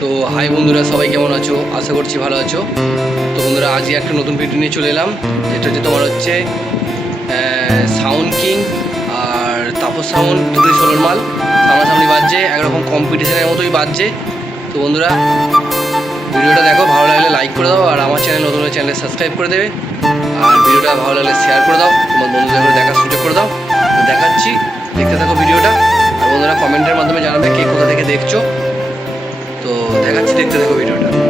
তো হাই বন্ধুরা, সবাই কেমন আছো? আশা করছি ভালো আছো। তো বন্ধুরা, আজকে একটা নতুন ভিডিও নিয়ে চলে এলাম। যেটা হচ্ছে তোমার হচ্ছে সাউন্ড কিং আর তাপস সাউন্ড দুটোই ষোলোর মাল। সামনাসামনি বাজছে, একরকম কম্পিটিশনের মতোই বাজছে। তো বন্ধুরা ভিডিওটা দেখো, ভালো লাগলে লাইক করে দাও, আর আমার চ্যানেল নতুন চ্যানেলে সাবস্ক্রাইব করে দেবে। আর ভিডিওটা ভালো লাগলে শেয়ার করে দাও, তোমার বন্ধুদের দেখার সুযোগ করে দাও। দেখাচ্ছি, দেখতে থাকো ভিডিওটা আর বন্ধুরা কমেন্টের মাধ্যমে জানাবে কে কোথা থেকে দেখছ। তো দেখাচ্ছি দেখতে দেখো ভিডিওটা।